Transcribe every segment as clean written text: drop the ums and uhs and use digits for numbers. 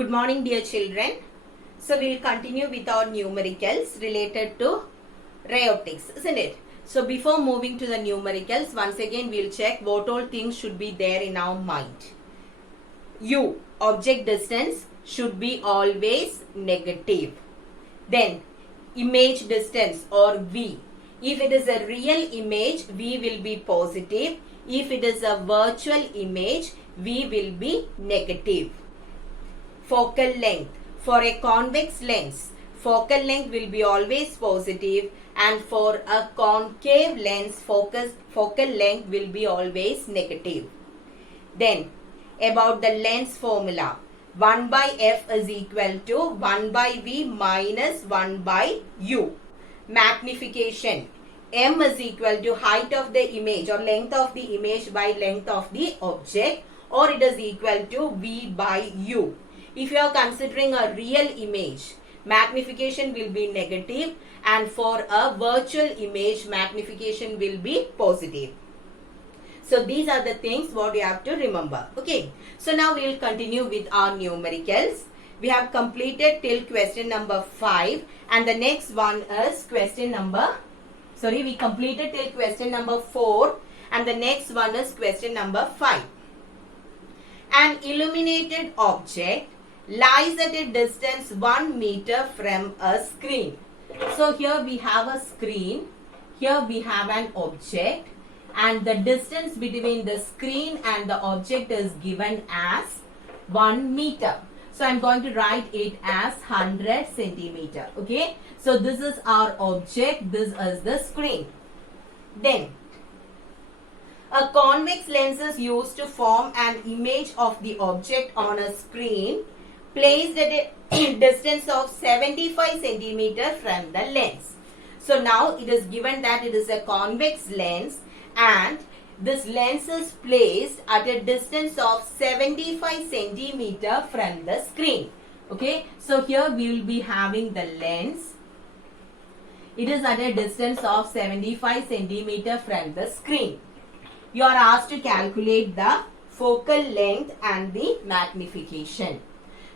Good morning, dear children. So we'll continue with our numericals related to rhetorics, isn't it? So before moving to the numericals, once again we'll check what all things should be there in our mind. U, object distance, should be always negative. Then image distance or V. If it is a real image, V will be positive. If it is a virtual image, V will be negative. Focal length. For a convex lens, focal length will be always positive, and for a concave lens, focal length will be always negative. Then, about the lens formula. 1 by f is equal to 1 by v minus 1 by u. Magnification. M is equal to height of the image or length of the image by length of the object, or it is equal to v by u. If you are considering a real image, magnification will be negative, and for a virtual image, magnification will be positive. So these are the things what you have to remember. Okay. So now we will continue with our numericals. We have completed till question number 5, and the next one is we completed till question number 4, and the next one is question number 5. An illuminated object lies at a distance 1 meter from a screen. So here we have a screen, here we have an object, and the distance between the screen and the object is given as 1 meter. So I am going to write it as 100 centimeter. Okay. So this is our object, this is the screen. Then a convex lens is used to form an image of the object on a screen placed at a distance of 75 centimeter from the lens. So now it is given that it is a convex lens, and this lens is placed at a distance of 75 centimeter from the screen. Okay, so here we will be having the lens. It is at a distance of 75 centimeter from the screen. You are asked to calculate the focal length and the magnification.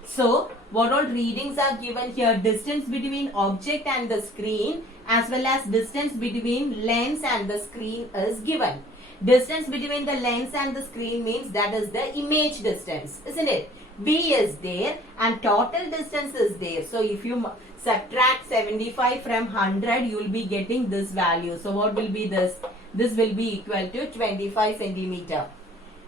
So, what all readings are given here? Distance between object and the screen, as well as distance between lens and the screen is given. Distance between the lens and the screen means that is the image distance, isn't it? B is there and total distance is there. So, if you subtract 75 from 100, you will be getting this value. So, what will be this? This will be equal to 25 centimeter.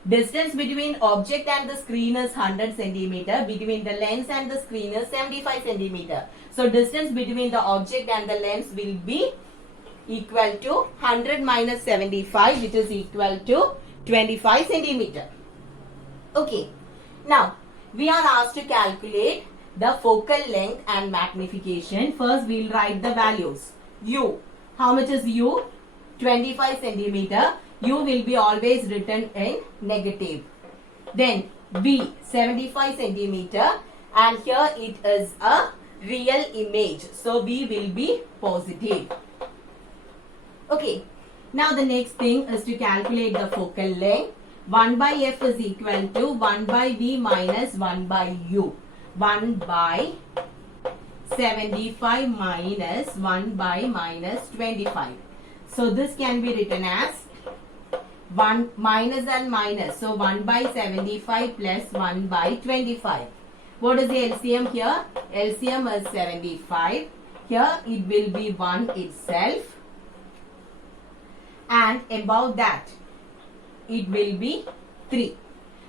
Distance between object and the screen is 100 centimeter. Between the lens and the screen is 75 centimeter. So, distance between the object and the lens will be equal to 100 minus 75, which is equal to 25 centimeter. Okay. Now, we are asked to calculate the focal length and magnification. First, we will write the values. U. How much is U? 25 centimeter. U will be always written in negative. Then V, 75 centimeter, and here it is a real image. So V will be positive. Okay. Now the next thing is to calculate the focal length. 1 by f is equal to 1 by v minus 1 by u. 1 by 75 minus 1 by minus 25. So this can be written as 1 minus and minus. So 1 by 75 plus 1 by 25. What is the LCM here? LCM is 75. Here it will be 1 itself. And above that, it will be 3.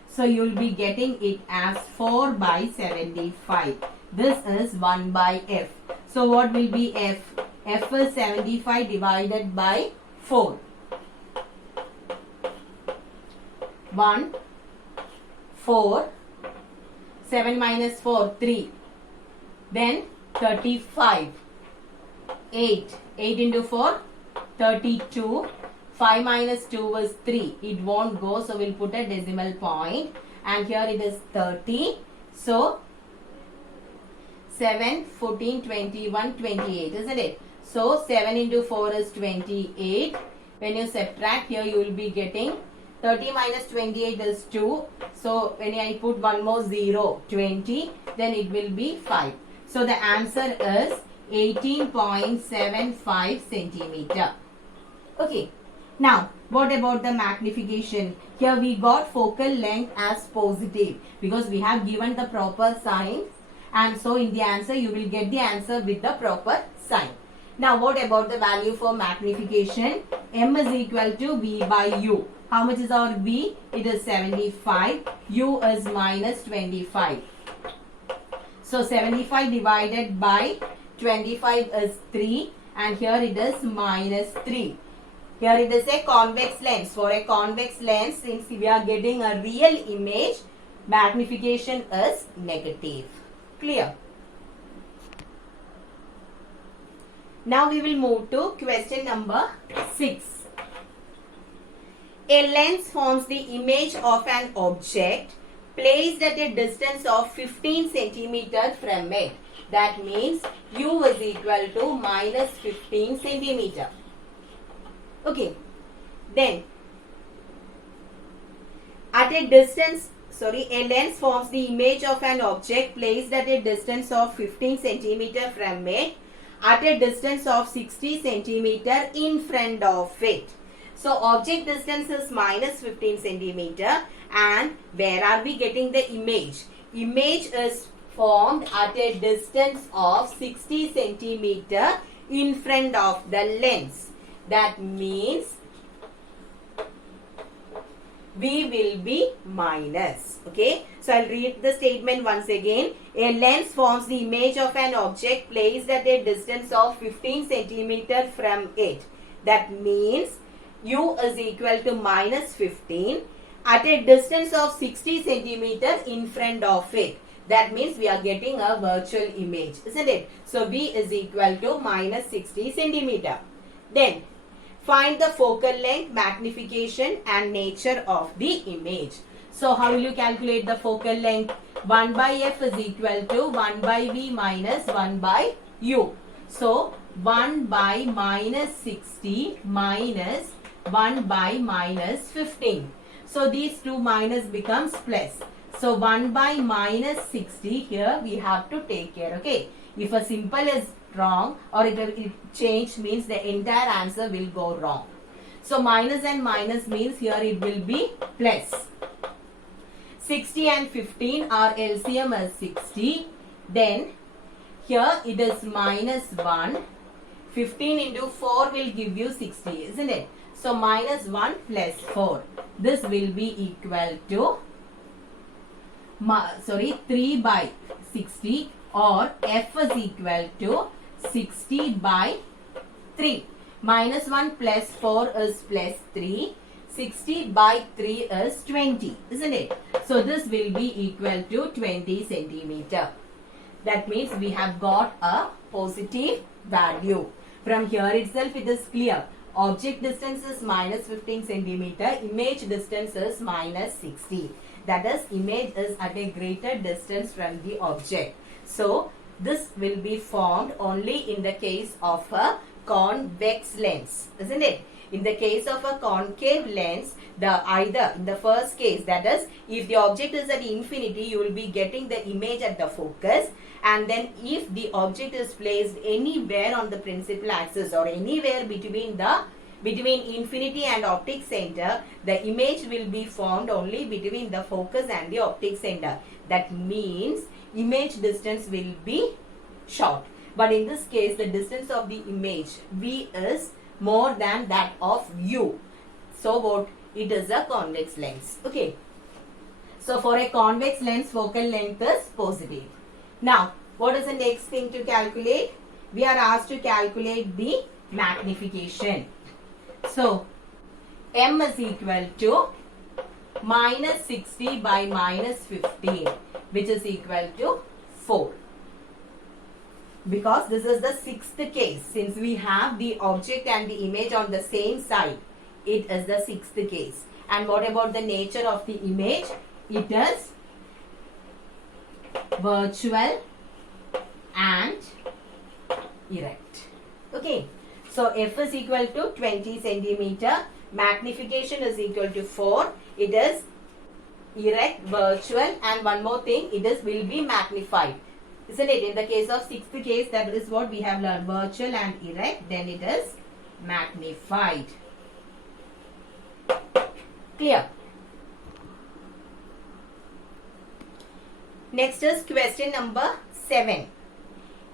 So you will be getting it as 4 by 75. This is 1 by f. So what will be f? F is 75 divided by 4. 1, 4, 7 minus 4, 3. Then 35. 8. 8 into 4, 32. 5 minus 2 is 3. It won't go, so we'll put a decimal point. And here it is 30. So 7, 14, 21, 28, isn't it? So 7 into 4 is 28. When you subtract here, you will be getting 30 minus 28 is 2. So when I put one more 0, 20. then it will be 5. So the answer is 18.75 centimeter. Okay. Now, what about the magnification? Here we got focal length as positive because we have given the proper sign, and so in the answer you will get the answer with the proper sign. Now, what about the value for magnification? M is equal to V by U. How much is our V? It is 75. U is minus 25. So, 75 divided by 25 is 3, and here it is minus 3. Here it is a convex lens. For a convex lens, since we are getting a real image, magnification is negative. Clear? Now we will move to question number 6. A lens forms the image of an object placed at a distance of 15 centimeter from it. That means U is equal to minus 15 centimeter. Okay, then at a distance, a lens forms the image of an object placed at a distance of 15 centimeter from it at a distance of 60 centimeter in front of it. So, object distance is minus 15 centimeter, and where are we getting the image? Image is formed at a distance of 60 centimeter in front of the lens. That means V will be minus. Okay. So, I'll read the statement once again. A lens forms the image of an object placed at a distance of 15 centimeter from it. That means U is equal to minus 15 at a distance of 60 centimeter in front of it. That means we are getting a virtual image, isn't it? So, V is equal to minus 60 centimeter. Then, find the focal length, magnification and nature of the image. So, how will you calculate the focal length? 1 by F is equal to 1 by V minus 1 by U. So, 1 by minus 60 minus 1 by minus 15. So, these two minus becomes plus. So, 1 by minus 60 here we have to take care. Okay. If a simple is wrong or it change means the entire answer will go wrong. So, minus and minus means here it will be plus. 60 and 15 are LCM as 60. Then here it is minus 1. 15 into 4 will give you 60, isn't it? So, minus 1 plus 4. This will be equal to 3 by 60, or F is equal to 60 by 3. Minus 1 plus 4 is plus 3. 60 by 3 is 20, isn't it? So, this will be equal to 20 centimeter. That means we have got a positive value. From here itself it is clear. Object distance is minus 15 centimeter. Image distance is minus 60. That is, image is at a greater distance from the object. So, this will be formed only in the case of a convex lens, isn't it? In the case of a concave lens, either in the first case, that is, if the object is at infinity, you will be getting the image at the focus, and then if the object is placed anywhere on the principal axis or anywhere between infinity and optic center, the image will be formed only between the focus and the optic center. That means image distance will be short. But in this case, the distance of the image V is more than that of U. So what? It is a convex lens. Okay. So for a convex lens, focal length is positive. Now, what is the next thing to calculate? We are asked to calculate the magnification. So, M is equal to minus 60 by minus 15, which is equal to 4. Because this is the sixth case. Since we have the object and the image on the same side, it is the sixth case. And what about the nature of the image? It is virtual and erect. Okay. So, F is equal to 20 centimeter. Magnification is equal to 4. It is erect, virtual, and one more thing, will be magnified. Isn't it? In the case of sixth case, that is what we have learned, virtual and erect, then it is magnified. Clear? Next is question number 7.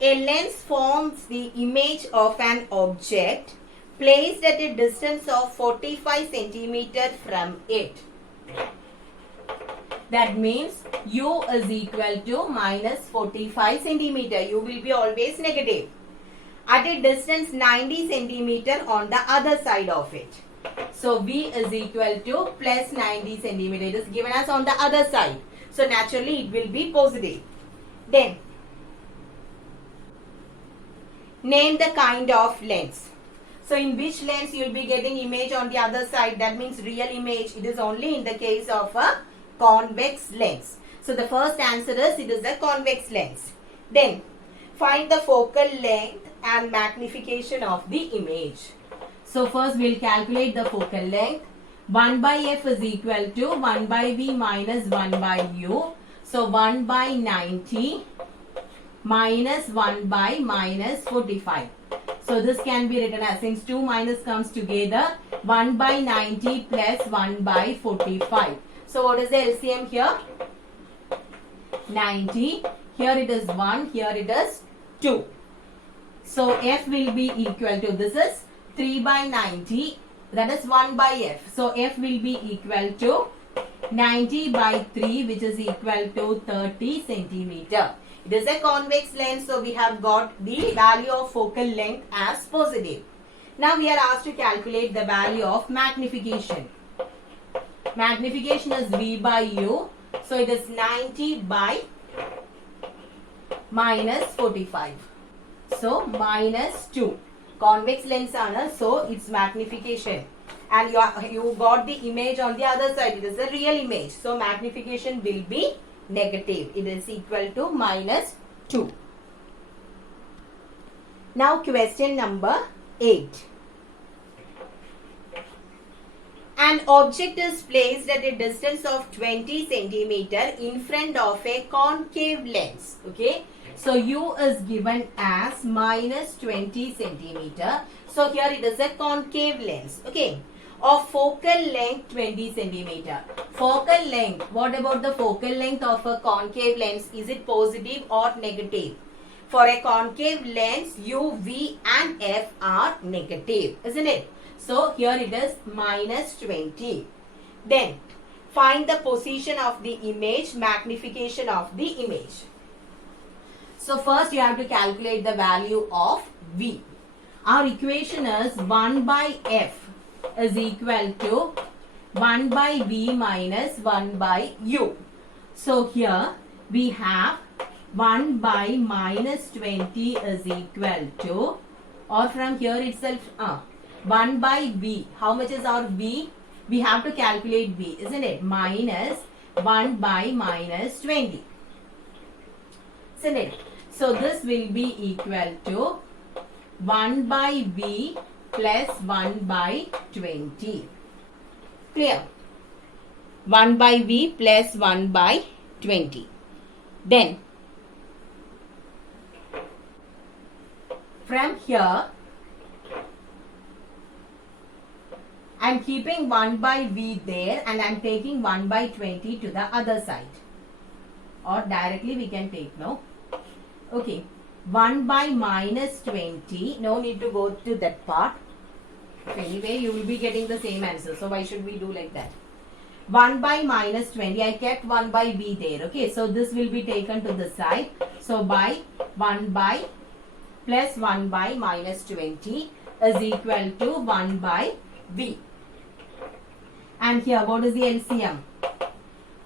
A lens forms the image of an object placed at a distance of 45 centimeter from it. That means u is equal to minus 45 centimeter. U will be always negative. At a distance 90 centimeter on the other side of it. So v is equal to plus 90 centimeter. It is given us on the other side. So naturally it will be positive. Then name the kind of lens. So in which lens you will be getting image on the other side? That means real image. It is only in the case of a convex lens. So the first answer is it is a convex lens. Then find the focal length and magnification of the image. So first we will calculate the focal length. 1 by f is equal to 1 by v minus 1 by u. So 1 by 90 minus 1 by minus 45. So this can be written as, since 2 minus comes together, 1 by 90 plus 1 by 45. So what is the LCM here? 90. Here it is 1. Here it is 2. So f will be equal to, this is 3 by 90. That is 1 by f. So f will be equal to 90 by 3, which is equal to 30 centimeter. It is a convex lens, so we have got the value of focal length as positive. Now we are asked to calculate the value of magnification. Magnification is v by u. So it is 90 by minus 45. So minus 2. Convex lens ആണ്, so its magnification. And you got the image on the other side. It is a real image. So magnification will be negative. It is equal to minus 2. Now question number 8. An object is placed at a distance of 20 centimeter in front of a concave lens. Okay. So u is given as minus 20 centimeter. So here it is a concave lens. Okay. Of focal length 20 centimeter. Focal length. What about the focal length of a concave lens? Is it positive or negative? For a concave lens, u, v and f are negative. Isn't it? So here it is minus 20. Then find the position of the image, magnification of the image. So first you have to calculate the value of v. Our equation is 1 by f is equal to 1 by v minus 1 by u. So here we have 1 by minus 20 is equal to, or from here itself, 1 by v. How much is our v? We have to calculate v, isn't it? Minus 1 by minus 20. Isn't it? So this will be equal to 1 by v plus 1 by 20. Clear? 1 by v plus 1 by 20. Then from here I am keeping 1 by v there and I am taking 1 by 20 to the other side. Or directly we can take, no? Okay. 1 by minus 20. No need to go to that part. Anyway, you will be getting the same answer. So why should we do like that? 1 by minus 20. I kept 1 by v there. Okay. So this will be taken to the side. So by 1 by plus 1 by minus 20 is equal to 1 by v. And here what is the LCM?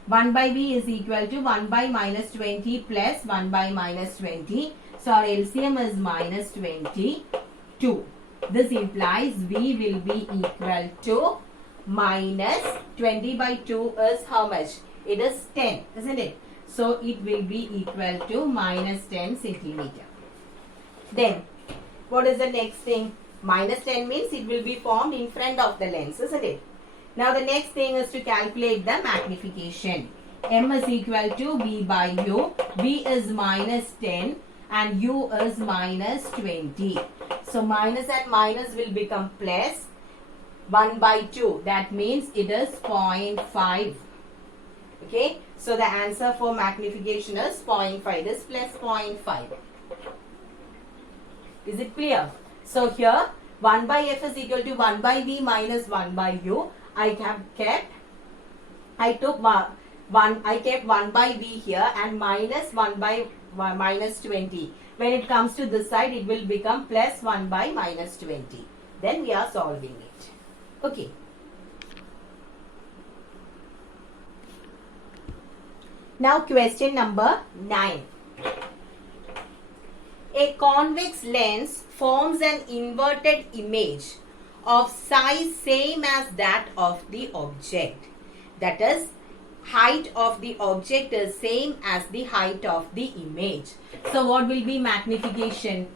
1 by v is equal to 1 by minus 20 plus 1 by minus 20. So our LCM is minus 22. This implies v will be equal to minus 20 by 2 is how much? It is 10, isn't it? So it will be equal to minus 10 centimeter. Then what is the next thing? Minus 10 means it will be formed in front of the lens, isn't it? Now the next thing is to calculate the magnification. M is equal to V by U. V is minus 10 and U is minus 20. So minus and minus will become plus 1 by 2. That means it is 0.5. Okay. So the answer for magnification is 0.5. This plus 0.5. Is it clear? So here 1 by F is equal to 1 by V minus 1 by U. I kept 1 by V here and minus 1 by minus 20. When it comes to this side, it will become plus 1 by minus 20. Then we are solving it. Okay. Now question number 9. A convex lens forms an inverted image of size same as that of the object. That is, height of the object is same as the height of the image. So what will be magnification?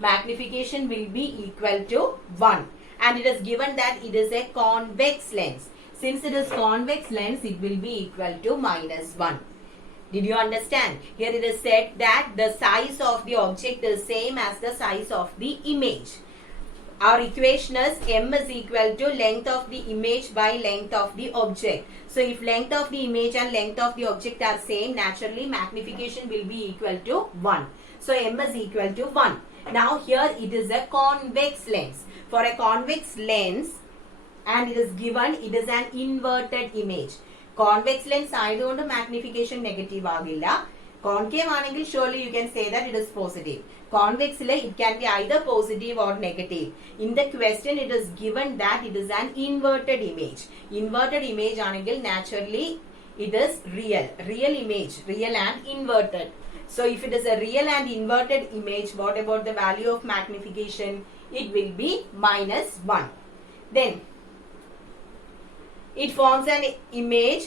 Magnification will be equal to 1. And it is given that it is a convex lens. Since it is convex lens, it will be equal to minus 1. Did you understand? Here it is said that the size of the object is same as the size of the image. Our equation is M is equal to length of the image by length of the object. So if length of the image and length of the object are same, naturally magnification will be equal to 1. So M is equal to 1. Now here it is a convex lens. For a convex lens, and it is given it is an inverted image. Convex lens ആയതുകൊണ്ട് magnification negative ആകില്ല. Concave ആണെങ്കിൽ surely you can say that it is positive. Convex it can be either positive or negative. In the question it is given that it is an inverted image. Inverted image ആണെങ്കിൽ naturally it is real. Real image, real and inverted. So if it is a real and inverted image, what about the value of magnification? It will be minus 1. Then it forms an image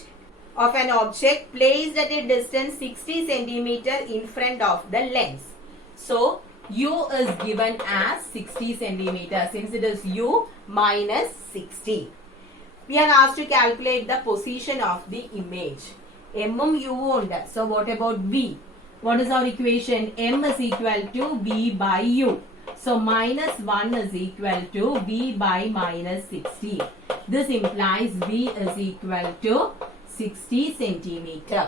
of an object placed at a distance 60 cm in front of the lens. So U is given as 60 cm since it is U minus 60. We are asked to calculate the position of the image. M U ഉണ്ട്. So what about V? What is our equation? M is equal to V by U. So minus 1 is equal to V by minus 60. This implies V is equal to 60 centimeter.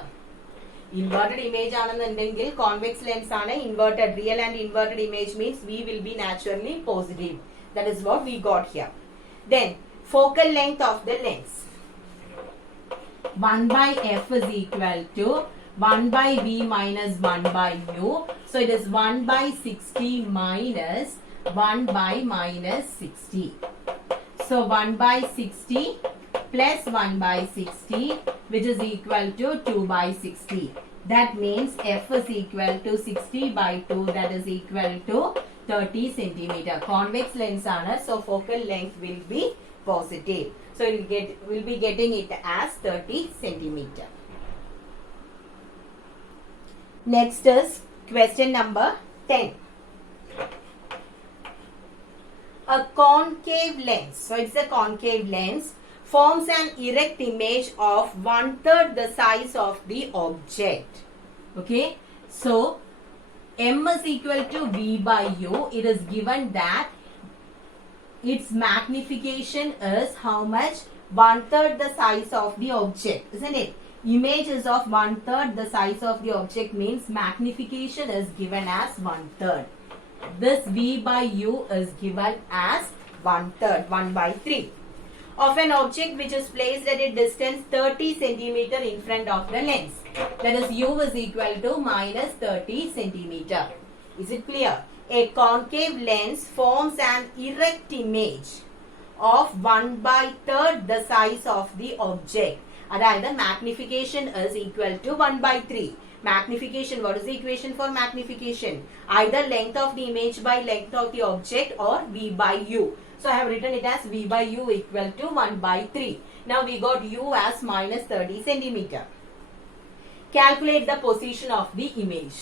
Inverted image ആണെന്നുണ്ടെങ്കിൽ convex lens ആണ്. Inverted, real and inverted image means V will be naturally positive. That is what we got here. Then focal length of the lens. 1 by F is equal to 1 by V minus 1 by U. So it is 1 by 60 minus 1 by minus 60. So 1 by 60 plus 1 by 60 which is equal to 2 by 60. That means F is equal to 60 by 2, that is equal to 30 centimeter. Convex lens ആണ്, so focal length will be positive. So we'll be getting it as 30 centimeter. Next is question number 10. A concave lens, so it's a concave lens, forms an erect image of 1/3 the size of the object. Okay, so M is equal to V by U. It is given that its magnification is how much? 1/3 the size of the object, isn't it? Image is of 1/3 the size of the object means magnification is given as 1/3. This V by U is given as 1/3, 1 by 3. Of an object which is placed at a distance 30 centimeter in front of the lens. That is U is equal to minus 30 centimeter. Is it clear? A concave lens forms an erect image of 1/3 the size of the object. അതായത് magnification is equal to 1 by 3. Magnification, what is the equation for magnification? Either length of the image by length of the object or V by U. So I have written it as V by U equal to 1 by 3. Now we got U as minus 30 centimeter. Calculate the position of the image.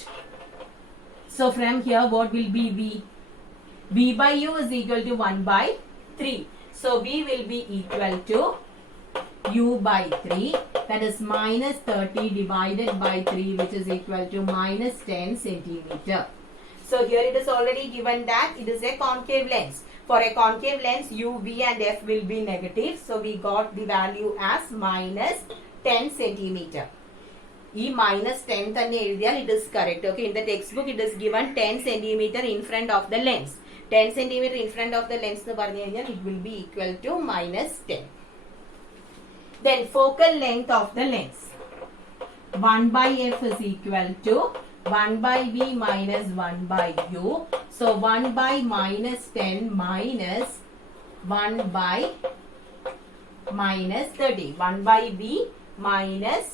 So from here what will be V? V by U is equal to 1 by 3. So V will be equal to u by 3, that is minus 30 divided by 3, which is equal to minus 10 centimeter. So here it is already given that it is a concave lens. For a concave lens, u, v and f will be negative. So we got the value as minus 10 centimeter. E minus 10 തന്നെ എഴുതിയാൽ it is correct. Okay, in the textbook it is given 10 centimeter in front of the lens. 10 centimeter in front of the lens എന്ന് പറഞ്ഞു കഴിഞ്ഞാൽ it will be equal to minus 10. Then focal length of the lens. 1 by f is equal to 1 by v minus 1 by u. So 1 by minus 10 minus 1 by minus 30. 1 by v minus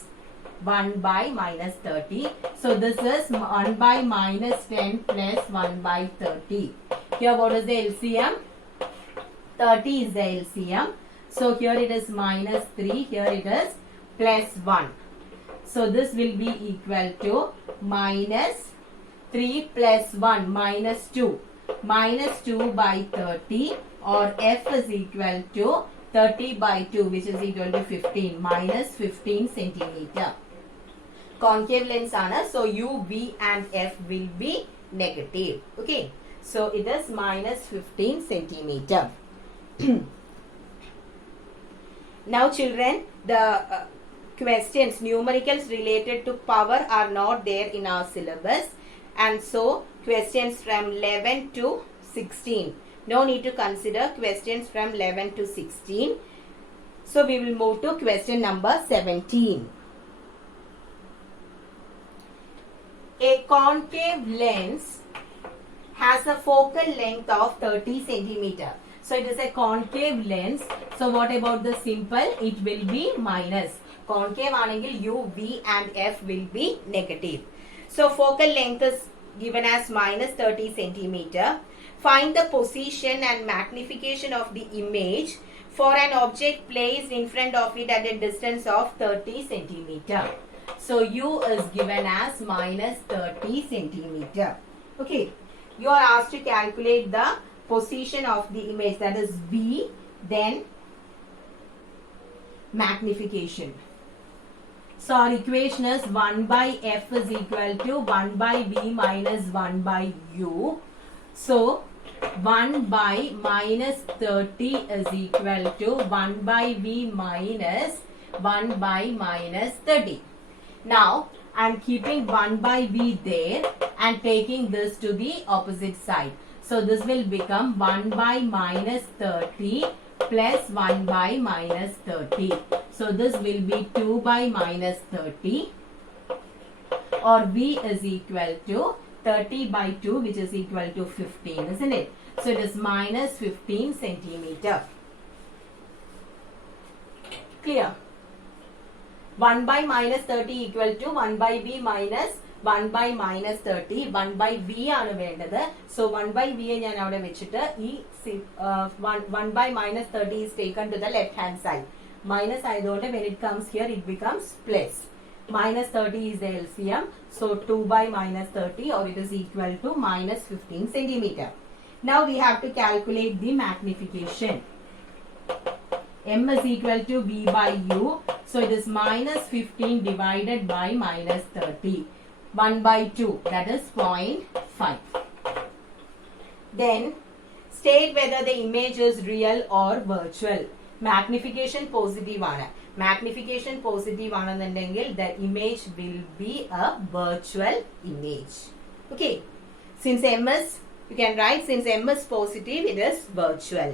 1 by minus 30. So this is 1 by minus 10 plus 1 by 30. Here what is the LCM? 30 is the LCM. So here it is minus 3. Here it is plus 1. So this will be equal to minus 3 plus 1 minus 2. Minus 2 by 30 or f is equal to 30 by 2, which is equal to 15. Minus 15 centimeter. Concave lens ana, so u, v and f will be negative. Okay, so it is minus 15 centimeter. Now children, the questions, numericals related to power are not there in our syllabus, and so questions from 11 to 16. No need to consider questions from 11 to 16. So we will move to question number 17. A concave lens has a focal length of 30 centimeter. So it is a concave lens. So what about the simple? It will be minus. Concave anengil u, v and f will be negative. So focal length is given as minus 30 centimeter. Find the position and magnification of the image for an object placed in front of it at a distance of 30 centimeter. So u is given as minus 30 centimeter. Okay, you are asked to calculate the position of the image, that is v, then magnification. So our equation is 1 by f is equal to 1 by v minus 1 by u. So 1 by minus 30 is equal to 1 by v minus 1 by minus 30. Now I am keeping 1 by v there and taking this to the opposite side. So this will become 1 by minus 30 plus 1 by minus 30. So this will be 2 by minus 30, or v is equal to 30 by 2, which is equal to 15, isn't it? So it is minus 15 centimeter. Clear? 1 by minus 30 equal to 1 by v minus 1 by minus 30. 1 by v ആണ് വേണ്ടത്. So 1 by v ഞാൻ അവിടെ വെച്ചിട്ട് ഈ 1 by minus 30 is taken to the left hand side. Minus ആയതുകൊണ്ട് when it comes here it becomes plus. Minus 30 is the LCM. So 2 by minus 30, or it is equal to minus 15 centimeter. Now we have to calculate the magnification. M is equal to v by u. So it is minus 15 divided by minus 30. 1 by 2, that is 0.5. Then state whether the image is real or virtual. Magnification positive ആണ്. Magnification positive ആണെന്നുണ്ടെങ്കിൽ the image will be a virtual image. Okay. Since M is, you can write, since M is positive, it is virtual.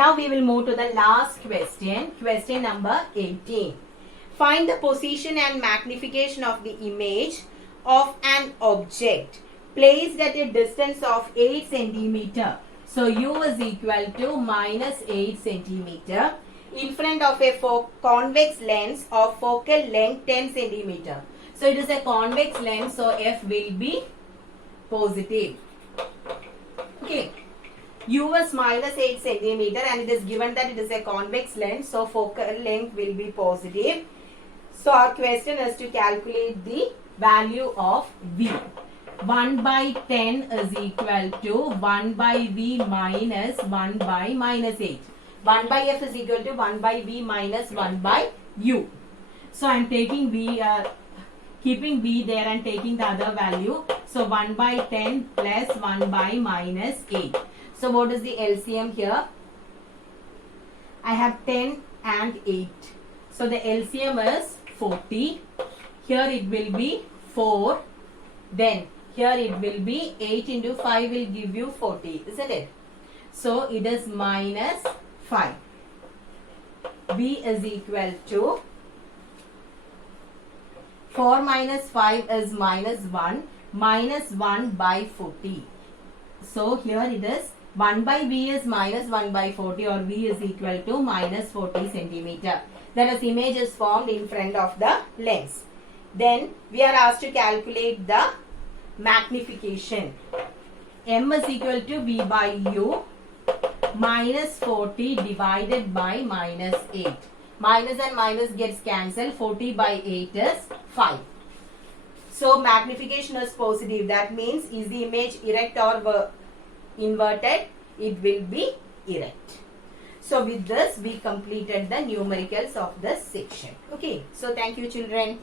Now we will move to the last question. Question number 18. Find the position and magnification of the image of an object placed at a distance of 8 centimeter. So u is equal to minus 8 centimeter in front of a convex lens of focal length 10 centimeter. So it is a convex lens, so f will be positive. Okay. U is minus 8 centimeter and it is given that it is a convex lens, so focal length will be positive. So our question is to calculate the value of V. 1 by 10 is equal to 1 by V minus 1 by minus 8. 1 by F is equal to 1 by V minus 1 by U. So I am taking V, keeping V there and taking the other value. So 1 by 10 plus 1 by minus 8. So what is the LCM here? I have 10 and 8. So the LCM is 40. Here it will be 4. Then here it will be 8 into 5 will give you 40, isn't it? So it is minus 5. B is equal to 4 minus 5 is minus 1. Minus 1 by 40. So here it is 1 by V is minus 1 by 40, or V is equal to minus 40 centimeter. Then as image is formed in front of the lens. Then we are asked to calculate the magnification. M is equal to V by U minus 40 divided by minus 8. Minus and minus gets cancelled. 40 by 8 is 5. So magnification is positive. That means is the image erect or inverted? It will be erect. So with this we completed the numericals of this section. Okay. So thank you children.